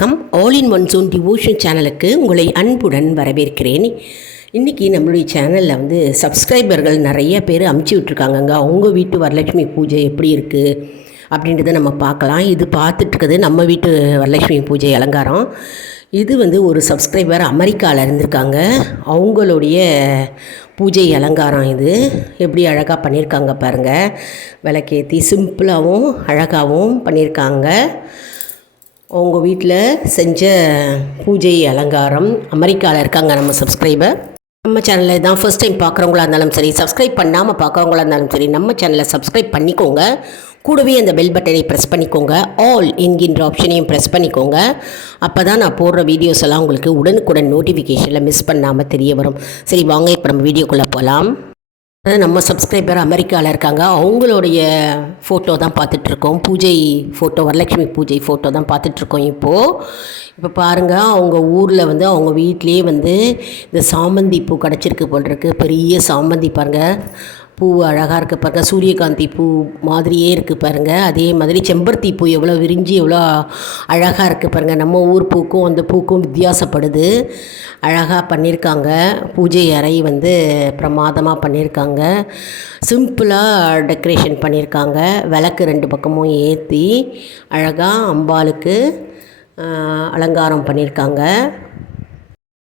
வணக்கம். All in one zone devotion சேனலுக்கு உங்களை அன்புடன் வரவேற்கிறேன். இன்றைக்கி நம்மளுடைய சேனலில் வந்து சப்ஸ்கிரைபர்கள் நிறைய பேர் அமுச்சு விட்ருக்காங்கங்க அவங்க வீட்டு வரலட்சுமி பூஜை எப்படி இருக்குது அப்படின்றத நம்ம பார்க்கலாம். இது பார்த்துட்ருக்குது நம்ம வீட்டு வரலட்சுமி பூஜை அலங்காரம். இது வந்து ஒரு சப்ஸ்கிரைபர் அமெரிக்காவில் இருந்திருக்காங்க. அவங்களுடைய பூஜை அலங்காரம் இது. எப்படி அழகாக பண்ணியிருக்காங்க பாருங்கள் விளக்கேற்றி சிம்பிளாகவும் அழகாகவும் பண்ணியிருக்காங்க உங்கள் வீட்டில் செஞ்ச பூஜை அலங்காரம் அமெரிக்காவில் இருக்காங்க நம்ம சப்ஸ்கிரைபர் நம்ம சேனலில் தான் ஃபர்ஸ்ட் டைம் பார்க்குறவங்களா இருந்தாலும் சரி சப்ஸ்கிரைப் பண்ணாமல் பார்க்குறவங்களா இருந்தாலும் சரி நம்ம சேனலை சப்ஸ்கிரைப் பண்ணிக்கோங்க. கூடவே அந்த பெல் பட்டனை ப்ரெஸ் பண்ணிக்கோங்க. ஆல் என்கின்ற ஆப்ஷனையும் ப்ரெஸ் பண்ணிக்கோங்க. அப்போ தான் நான் போடுற வீடியோஸ் எல்லாம் உங்களுக்கு உடனுக்குடன் நோட்டிஃபிகேஷனில் மிஸ் பண்ணாமல் தெரிய வரும். சரி வாங்க இப்போ நம்ம வீடியோக்குள்ளே போகலாம் நம்ம சப்ஸ்கிரைபர் அமெரிக்காவில் இருக்காங்க. அவங்களுடைய ஃபோட்டோ தான் பார்த்துட்ருக்கோம். பூஜை ஃபோட்டோ வரலட்சுமி பூஜை ஃபோட்டோ தான் பார்த்துட்ருக்கோம் இப்போது இப்போ பாருங்கள் அவங்க ஊரில் வந்து அவங்க வீட்லேயே வந்து இந்த சாமந்தி பூ கிடச்சிருக்கு போல் இருக்குது பெரிய சாமந்தி பாருங்கள் பூ அழகாக இருக்குது பாருங்கள் சூரியகாந்தி பூ மாதிரியே இருக்குது பாருங்கள் அதே மாதிரி செம்பருத்தி பூ எவ்வளோ விரிஞ்சு எவ்வளோ அழகாக இருக்குது பாருங்கள் நம்ம ஊர் பூக்கும் அந்த பூக்கும் வித்தியாசப்படுது. அழகாக பண்ணியிருக்காங்க பூஜை அறை வந்து பிரமாதமாக பண்ணியிருக்காங்க சிம்பிளாக டெக்கரேஷன் பண்ணியிருக்காங்க விளக்கு ரெண்டு பக்கமும் ஏற்றி அழகாக அம்பாளுக்கு அலங்காரம் பண்ணியிருக்காங்க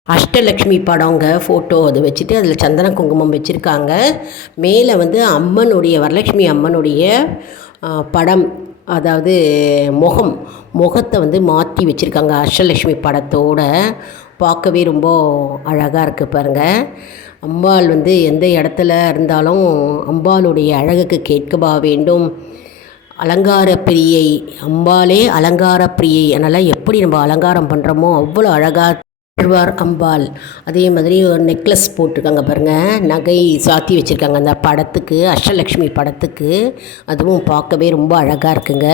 அஷ்டலக்ஷ்மி படங்க ஃபோட்டோ அது வச்சுட்டு அதில் சந்தன குங்குமம் வச்சுருக்காங்க. மேலே வந்து அம்மனுடைய வரலட்சுமி அம்மனுடைய படம் அதாவது முகம் முகத்தை வந்து மாற்றி வச்சுருக்காங்க அஷ்டலக்ஷ்மி படத்தோட. பார்க்கவே ரொம்ப அழகாக இருக்குது பாருங்கள் அம்பாள் வந்து எந்த இடத்துல இருந்தாலும் அம்பாளுடைய அழகுக்கு கேட்கவா வேண்டும். அலங்கார பிரியை அம்பாளே அலங்கார பிரியை அதனால் எப்படி நம்ம அலங்காரம் பண்ணுறோமோ அவ்வளோ அழகாக திருவார் அம்பாள். அதே மாதிரி ஒரு நெக்லஸ் போட்டிருக்காங்க பாருங்கள் நகை சாத்தி வச்சுருக்காங்க. அந்த படத்துக்கு அஷ்டலக்ஷ்மி படத்துக்கு. அதுவும் பார்க்கவே ரொம்ப அழகாக இருக்குங்க.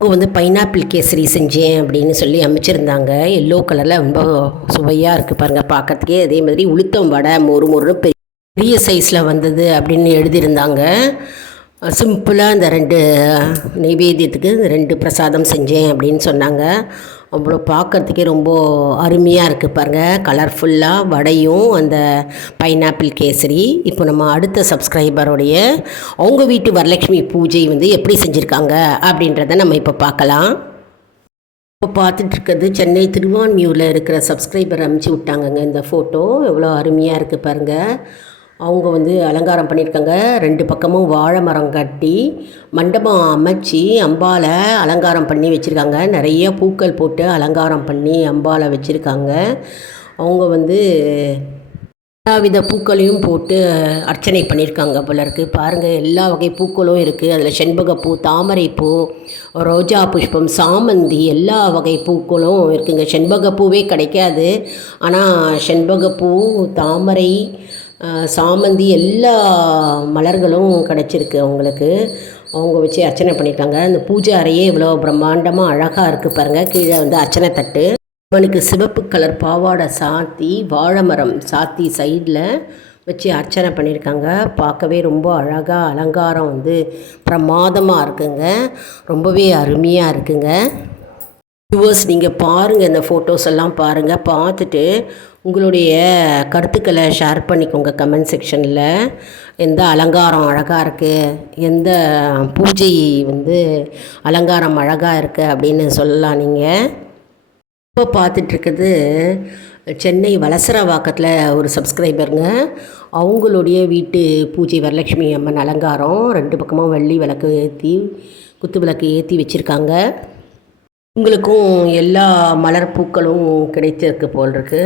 அவங்க வந்து பைனாப்பிள் கேசரி செஞ்சேன் அப்படின்னு சொல்லி அமைச்சிருந்தாங்க. எல்லோ கலரில் ரொம்ப சுவையாக இருக்குது பாருங்கள் பார்க்கறதுக்கே. அதே மாதிரி உளுத்தம் வடை மொறு மொறு பெரிய சைஸில் வந்தது அப்படின்னு எழுதியிருந்தாங்க. சிம்பிளாக இந்த ரெண்டு நைவேத்தியத்துக்கு இந்த ரெண்டு பிரசாதம் செஞ்சேன் அப்படின்னு சொன்னாங்க. அவ்வளோ பார்க்கறதுக்கே ரொம்ப அருமையாக இருக்குது பாருங்கள் கலர்ஃபுல்லாக வடையும் அந்த பைனாப்பிள் கேசரி. இப்போ நம்ம அடுத்த சப்ஸ்கிரைபருடைய அவங்க வீட்டு வரலட்சுமி பூஜை வந்து எப்படி செஞ்சுருக்காங்க அப்படின்றத நம்ம இப்போ பார்க்கலாம். இப்போ பார்த்துட்டு இருக்கிறது சென்னை திருவான்மியூரில் இருக்கிற சப்ஸ்கிரைபர் அமுச்சு விட்டாங்கங்க இந்த ஃபோட்டோ எவ்வளோ அருமையாக இருக்குது பாருங்கள் அவங்க வந்து அலங்காரம் பண்ணியிருக்காங்க. ரெண்டு பக்கமும் வாழை மரம் கட்டி மண்டபம் அமைச்சு அம்பாலை அலங்காரம் பண்ணி வச்சுருக்காங்க. நிறைய பூக்கள் போட்டு அலங்காரம் பண்ணி அம்பாலை வச்சுருக்காங்க. அவங்க வந்து எல்லாவித பூக்களையும் போட்டு அர்ச்சனை பண்ணியிருக்காங்க போல இருக்குது பாருங்கள் எல்லா வகை பூக்களும் இருக்குது அதில் செண்பகப்பூ தாமரைப்பூ ரோஜா புஷ்பம் சாமந்தி எல்லா வகை பூக்களும் இருக்குங்க. செண்பகப்பூவே கிடைக்காது. ஆனால் செண்பகப்பூ தாமரை சாமந்தி எல்லா மலர்களும் கிடச்சிருக்கு அவங்களுக்கு. அவங்க வச்சு அர்ச்சனை பண்ணியிருக்காங்க அந்த பூஜை அறையே இவ்வளோ பிரம்மாண்டமாக அழகாக இருக்குது பாருங்கள் கீழே வந்து அர்ச்சனை தட்டு. அவனுக்கு சிவப்பு கலர் பாவாடை சாத்தி வாழை மரம் சாத்தி சைடில் வச்சு அர்ச்சனை பண்ணியிருக்காங்க. பார்க்கவே ரொம்ப அழகாக அலங்காரம் வந்து பிரமாதமாக இருக்குங்க. ரொம்பவே அருமையாக இருக்குங்க. வியூவர்ஸ் நீங்கள் பாருங்கள் இந்த ஃபோட்டோஸ் எல்லாம் பாருங்கள் பார்த்துட்டு உங்களுடைய கருத்துக்களை ஷேர் பண்ணிக்கோங்க கமெண்ட் செக்ஷனில் எந்த அலங்காரம் அழகாக இருக்குது எந்த பூஜை வந்து அலங்காரம் அழகாக இருக்குது அப்படின்னு சொல்லலாம் நீங்கள் இப்போ பார்த்துட்ருக்குது சென்னை வலசரவாக்கத்தில் ஒரு சப்ஸ்கிரைபருங்க அவங்களுடைய வீட்டு பூஜை வரலட்சுமி அம்மன் அலங்காரம் ரெண்டு பக்கமும் வெள்ளி விளக்கு ஏற்றி குத்து விளக்கு ஏற்றி வச்சுருக்காங்க. உங்களுக்கும் எல்லா மலர் பூக்களும் கிடைத்திருக்கு போல் இருக்கு.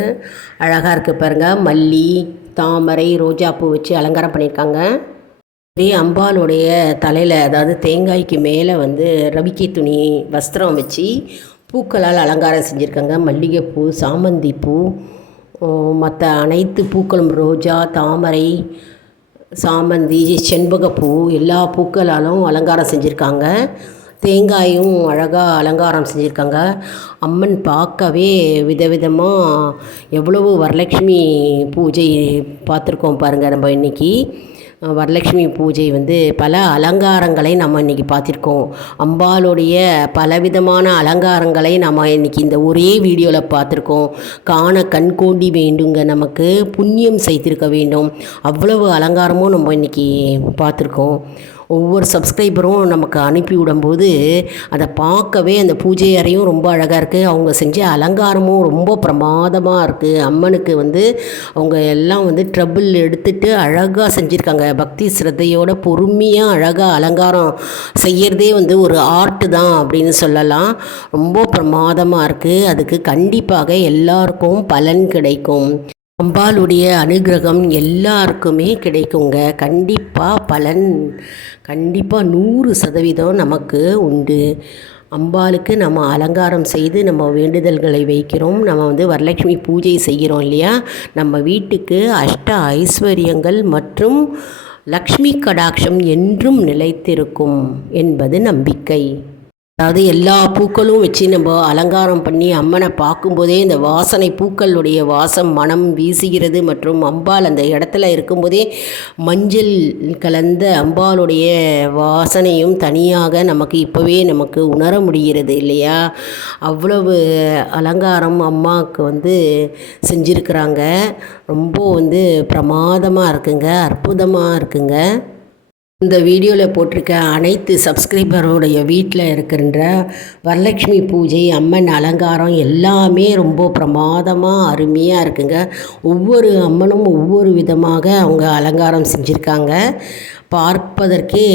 அழகாக இருக்குது பாருங்கள் மல்லி தாமரை ரோஜா பூ வச்சு அலங்காரம் பண்ணியிருக்காங்க. அதே அம்பாளுடைய தலையில் அதாவது தேங்காய்க்கு மேலே வந்து ரவிக்கை துணி வஸ்திரம் வச்சு பூக்களால் அலங்காரம் செஞ்சுருக்காங்க. மல்லிகைப்பூ சாமந்தி பூ மற்ற அனைத்து பூக்களும் ரோஜா தாமரை சாமந்தி செண்பகப்பூ எல்லா பூக்களாலும் அலங்காரம் செஞ்சுருக்காங்க. தேங்காயும் அழகாக அலங்காரம் செஞ்சுருக்காங்க. அம்மன் பார்க்கவே விதவிதமாக எவ்வளவு வரலட்சுமி பூஜை பார்த்துருக்கோம் பாருங்கள் நம்ம இன்றைக்கி வரலட்சுமி பூஜை வந்து பல அலங்காரங்களை நம்ம இன்றைக்கி பார்த்துருக்கோம். அம்பாளுடைய பலவிதமான அலங்காரங்களை நம்ம இன்றைக்கி இந்த ஒரே வீடியோவில் பார்த்துருக்கோம். காண கண்கோண்டி வேண்டுங்க நமக்கு புண்ணியம் செய்திருக்க வேண்டும். அவ்வளவு அலங்காரமும் நம்ம இன்றைக்கி பார்த்துருக்கோம். ஒவ்வொரு சப்ஸ்கிரைபரும் நமக்கு அனுப்பி விடும்போது அதை பார்க்கவே அந்த பூஜை அறையும் ரொம்ப அழகாக இருக்குது அவங்க செஞ்ச அலங்காரமும் ரொம்ப பிரமாதமாக இருக்குது அம்மனுக்கு வந்து அவங்க எல்லாம் வந்து ட்ரபிள் எடுத்துட்டு அழகாக செஞ்சுருக்காங்க. பக்தி சிரத்தையோட பொறுமையாக அழகாக அலங்காரம் செய்கிறதே வந்து ஒரு ஆர்ட் தான் அப்படின்னு சொல்லலாம். ரொம்ப பிரமாதமாக இருக்குது அதுக்கு கண்டிப்பாக எல்லாருக்கும் பலன் கிடைக்கும். அம்பாளுடைய அனுகிரகம் எல்லாருக்குமே கிடைக்குங்க. கண்டிப்பாக பலன். கண்டிப்பாக நூறு சதவீதம் நமக்கு உண்டு. அம்பாளுக்கு நம்ம அலங்காரம் செய்து நம்ம வேண்டுதல்களை வைக்கிறோம். நம்ம வந்து வரலட்சுமி பூஜை செய்கிறோம் இல்லையா? நம்ம வீட்டுக்கு அஷ்ட ஐஸ்வர்யங்கள் மற்றும் லக்ஷ்மி கடாட்சம் என்றும் நிலைத்திருக்கும் என்பது நம்பிக்கை. அதாவது எல்லா பூக்களும் வச்சு நம்ம அலங்காரம் பண்ணி அம்மனை பார்க்கும்போதே இந்த வாசனை பூக்களுடைய வாசம் மனம் வீசுகிறது மற்றும் அம்பாள் அந்த இடத்துல இருக்கும்போதே மஞ்சள் கலந்த அம்பாளுடைய வாசனையும் தனியாக நமக்கு இப்போவே நமக்கு உணர முடிகிறது இல்லையா? அவ்வளவு அலங்காரம் அம்மாவுக்கு வந்து செஞ்சுருக்கிறாங்க. ரொம்ப வந்து பிரமாதமாக இருக்குங்க அற்புதமாக இருக்குங்க. இந்த வீடியோவில் போட்டிருக்க அனைத்து சப்ஸ்கிரைபரோடைய வீட்டில் இருக்கின்ற வரலட்சுமி பூஜை அம்மன் அலங்காரம் எல்லாமே ரொம்ப பிரமாதமாக அருமையாக இருக்குங்க. ஒவ்வொரு அம்மனும் ஒவ்வொரு விதமாக அவங்க அலங்காரம் செஞ்சுருக்காங்க. பார்ப்பதற்கே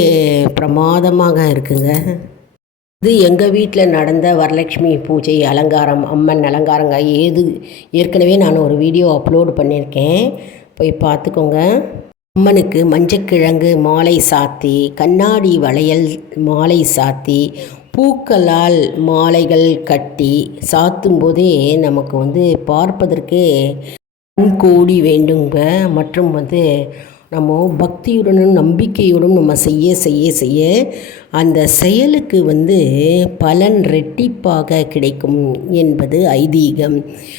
பிரமாதமாக இருக்குங்க. இது எங்கள் வீட்டில் நடந்த வரலட்சுமி பூஜை அலங்காரம் அம்மன் அலங்காரங்க. ஏது ஏற்கனவே நான் ஒரு வீடியோ அப்லோடு பண்ணியிருக்கேன் போய் பார்த்துக்கோங்க. அம்மனுக்கு மஞ்சக்கிழங்கு மாலை சாத்தி கண்ணாடி வளையல் மாலை சாத்தி பூக்களால் மாலைகள் கட்டி சாத்தும் போதே நமக்கு வந்து பார்ப்பதற்கே கண் கோடி வேண்டுங்க. மற்றும் வந்து நம்ம பக்தியுடனும் நம்பிக்கையுடன் நம்ம செய்ய செய்ய செய்ய அந்த செயலுக்கு வந்து பலன் ரெட்டிப்பாக கிடைக்கும் என்பது ஐதீகம்.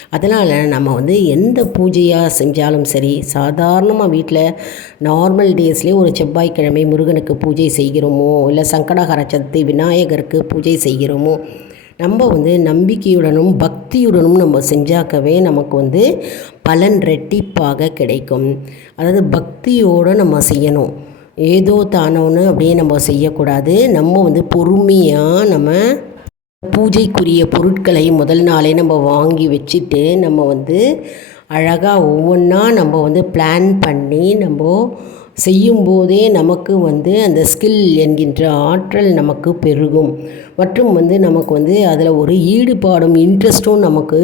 அதனால் நம்ம வந்து எந்த பூஜையாக செஞ்சாலும் சரி சாதாரணமாக வீட்டில் நார்மல் டேஸ்லேயே ஒரு செவ்வாய்க்கிழமை முருகனுக்கு பூஜை செய்கிறோமோ இல்லை சங்கடகர சதுர்த்தி விநாயகருக்கு பூஜை செய்கிறோமோ நம்ம வந்து நம்பிக்கையுடனும் பக்தியுடனும் நம்ம செஞ்சாக்கவே நமக்கு வந்து பலன் ரெட்டிப்பாக கிடைக்கும். அதாவது பக்தியோடு நம்ம செய்யணும். ஏதோ தானோன்னு அப்படியே நம்ம செய்யக்கூடாது. நம்ம வந்து பொறுமையாக நம்ம பூஜைக்குரிய பொருட்களை முதல் நாளே நம்ம வாங்கி வச்சுட்டு நம்ம வந்து அழகாக ஒவ்வொன்றா நம்ம வந்து பிளான் பண்ணி நம்ம செய்யும்போதே நமக்கு வந்து அந்த ஸ்கில் என்கின்ற ஆற்றல் நமக்கு பெருகும். மற்றும் வந்து நமக்கு வந்து அதில் ஒரு ஈடுபாடும் இன்ட்ரெஸ்ட்டும் நமக்கு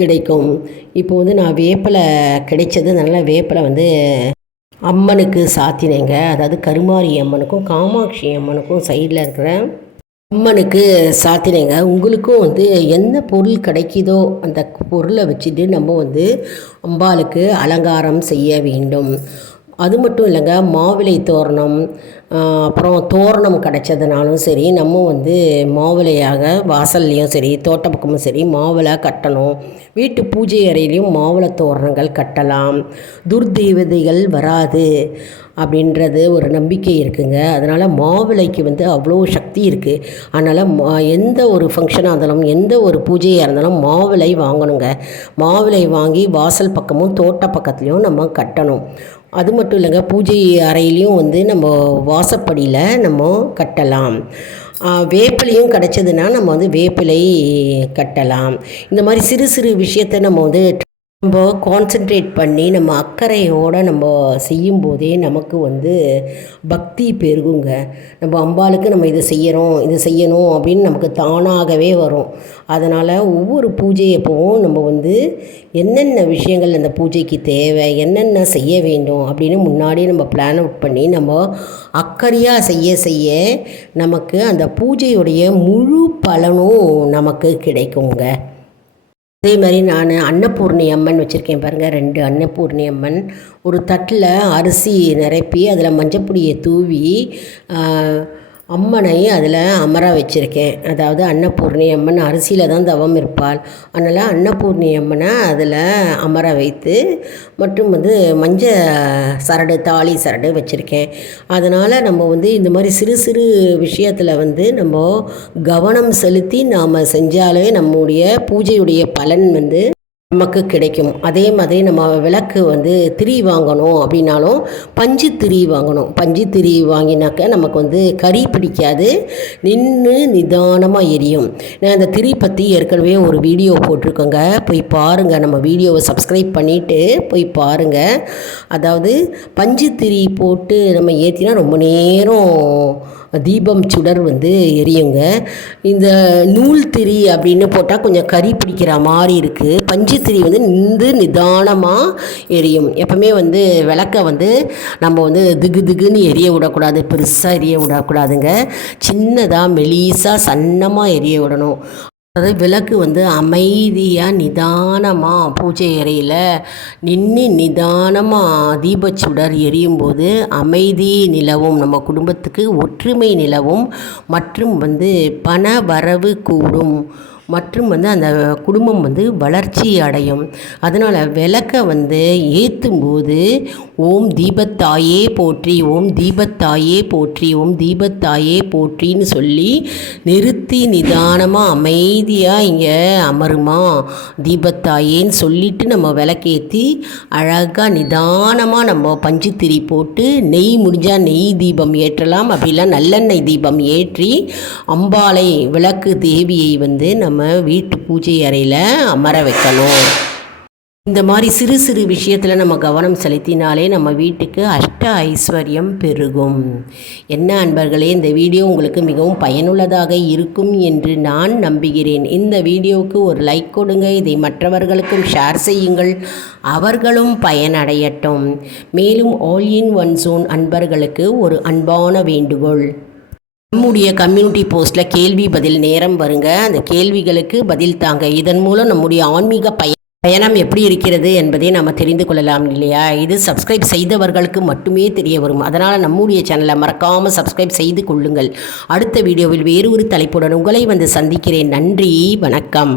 கிடைக்கும். இப்போ வந்து நான் வேப்பலை கிடைச்சது நல்ல வேப்பலை வந்து அம்மனுக்கு சாத்தினேங்க. அதாவது கருமாரி அம்மனுக்கும் காமாட்சி அம்மனுக்கும் சைடில் இருக்கிற அம்மனுக்கு சாத்தினேங்க. உங்களுக்கும் வந்து எந்த பொருள் கிடைக்குதோ அந்த பொருளை வச்சுட்டு நம்ம வந்து அம்பாளுக்கு அலங்காரம் செய்ய வேண்டும். அது மட்டும் இல்லைங்க மாவிலை தோரணம் அப்புறம் தோரணம் கிடச்சதுனாலும் சரி நம்ம வந்து மாவிலையாக வாசல்லையும் சரி தோட்ட பக்கமும் சரி மாவிலை கட்டணும். வீட்டு பூஜை அறையிலையும் மாவிலை தோரணங்கள் கட்டலாம். துர்தெய்வதைகள் வராது அப்படின்றது ஒரு நம்பிக்கை இருக்குங்க. அதனால் மாவிளைக்கு வந்து அவ்வளோ சக்தி இருக்குது அதனால் மா எந்த ஒரு ஃபங்க்ஷனாக இருந்தாலும் எந்த ஒரு பூஜையாக இருந்தாலும் மாவிளை வாங்கணுங்க. மாவிளை வாங்கி வாசல் பக்கமும் தோட்ட பக்கத்துலேயும் நம்ம கட்டணும். அது மட்டும் இல்லைங்க பூஜை அறையிலையும் வந்து நம்ம வாசப்படியில் நம்ம கட்டலாம். வேப்பிலையும் கிடச்சதுன்னா நம்ம வந்து வேப்பிலை கட்டலாம். இந்த மாதிரி சிறு சிறு விஷயத்தை நம்ம வந்து நம்ம கான்சென்ட்ரேட் பண்ணி நம்ம அக்கறையோடு நம்ம செய்யும்போதே நமக்கு வந்து பக்தி பெருகுங்க. நம்ம அம்பாளுக்கு நம்ம இதை செய்யறோம் இது செய்யணும் அப்படின்னு நமக்கு தானாகவே வரும். அதனால் ஒவ்வொரு பூஜை எப்பவும் நம்ம வந்து என்னென்ன விஷயங்கள் அந்த பூஜைக்கு தேவை என்னென்ன செய்ய வேண்டும் அப்படின்னு முன்னாடி நம்ம பிளான் அவுட் பண்ணி நம்ம அக்கறையாக செய்ய செய்ய நமக்கு அந்த பூஜையுடைய முழு பலனும் நமக்கு கிடைக்குங்க. அதே மாதிரி நான் அன்னபூர்ணி அம்மன் வச்சுருக்கேன் பாருங்கள் ரெண்டு அன்னபூர்ணி அம்மன் ஒரு தட்டில் அரிசி நிரப்பி அதில் மஞ்சப்பொடியை தூவி அம்மனை அதில் அமர வச்சுருக்கேன். அதாவது அன்னபூர்ணி அம்மன் அரிசியில் தான் தவம் இருப்பாள். அதனால் அன்னபூர்ணி அம்மனை அதில் அமர வைத்து மற்றும் வந்து மஞ்ச சரடு தாலி சரடு வச்சுருக்கேன். அதனால் நம்ம வந்து இந்த மாதிரி சிறு சிறு விஷயத்தில் வந்து நம்ம கவனம் செலுத்தி நாம் செஞ்சாலே நம்முடைய பூஜையுடைய பலன் வந்து நமக்கு கிடைக்கும். அதே மாதிரி நம்ம விளக்கு வந்து திரி வாங்கணும் அப்படின்னாலும் பஞ்சு திரி வாங்கணும். பஞ்சு திரி வாங்கினாக்க நமக்கு வந்து கறி பிடிக்காது. நின்று நிதானமாக எரியும். நான் அந்த திரி பற்றி ஏற்கனவே ஒரு வீடியோ போட்டிருக்கோங்க. போய் பாருங்கள் நம்ம வீடியோவை சப்ஸ்கிரைப் பண்ணிவிட்டு போய் பாருங்கள் அதாவது பஞ்சு திரி போட்டு நம்ம ஏற்றினா ரொம்ப நேரம் தீபம் சுடர் வந்து எரியுங்க. இந்த நூல் திரி அப்படின்னு போட்டால் கொஞ்சம் கறி பிடிக்கிற மாதிரி இருக்குது பஞ்சு திரி வந்து நின்று நிதானமாக எரியும். எப்போவுமே வந்து விளக்கை வந்து நம்ம வந்து திகு திகுன்னு எரிய விடக்கூடாது பெருசாக எரிய விடக்கூடாதுங்க. சின்னதாக மெலிசாக சன்னமாக எரிய விடணும். அதாவது விளக்கு வந்து அமைதியாக நிதானமாக பூஜை அறையில் நின்று நிதானமாக தீபச்சுடர் எரியும் போது அமைதி நிலவும். நம்ம குடும்பத்துக்கு ஒற்றுமை நிலவும் மற்றும் வந்து பண வரவு கூடும். மற்றும் வந்து அந்த குடும்பம் வந்து வளர்ச்சி அடையும். அதனால் விளக்க வந்து ஏற்றும் போது ஓம் தீபத்தாயே போற்றி ஓம் தீபத்தாயே போற்றி ஓம் தீபத்தாயே போற்றின்னு சொல்லி நிறுத்தி நிதானமாக அமைதியாக இங்கே அமருமா? தீபத்தாயேன்னு சொல்லிட்டு நம்ம விளக்கேற்றி அழகாக நிதானமாக நம்ம பஞ்சுத்திரி போட்டு நெய் முடிஞ்சால் நெய் தீபம் ஏற்றலாம் அப்படிலாம் நல்லெண்ணெய் தீபம் ஏற்றி அம்பாளை விளக்கு தேவியை வந்து நம்ம வீட்டு பூஜை அறையில் அமர வைக்கணும். இந்த மாதிரி சிறு சிறு விஷயத்தில் நம்ம கவனம் செலுத்தினாலே நம்ம வீட்டுக்கு அஷ்ட ஐஸ்வர்யம் பெருகும். என்ன அன்பர்களே இந்த வீடியோ உங்களுக்கு மிகவும் பயனுள்ளதாக இருக்கும் என்று நான் நம்புகிறேன். இந்த வீடியோவுக்கு ஒரு லைக் கொடுங்க இதை மற்றவர்களுக்கும் ஷேர் செய்யுங்கள். அவர்களும் பயனடையட்டும். மேலும் ஆல் இன் ஒன் ஜோன் அன்பர்களுக்கு ஒரு அன்பான வேண்டுகோள். நம்முடைய கம்யூனிட்டி போஸ்ட்டில் கேள்வி பதில் நேரம் வருங்க. அந்த கேள்விகளுக்கு பதில் தாங்க. இதன் மூலம் நம்முடைய ஆன்மீக பய பயணம் எப்படி இருக்கிறது என்பதை நம்ம தெரிந்து கொள்ளலாம் இல்லையா? இது சப்ஸ்கிரைப் செய்தவர்களுக்கு மட்டுமே தெரிய வரும். அதனால் நம்முடைய சேனலை மறக்காமல் சப்ஸ்கிரைப் செய்து கொள்ளுங்கள். அடுத்த வீடியோவில் வேறு ஒரு தலைப்புடன் உங்களை வந்து சந்திக்கிறேன். நன்றி வணக்கம்.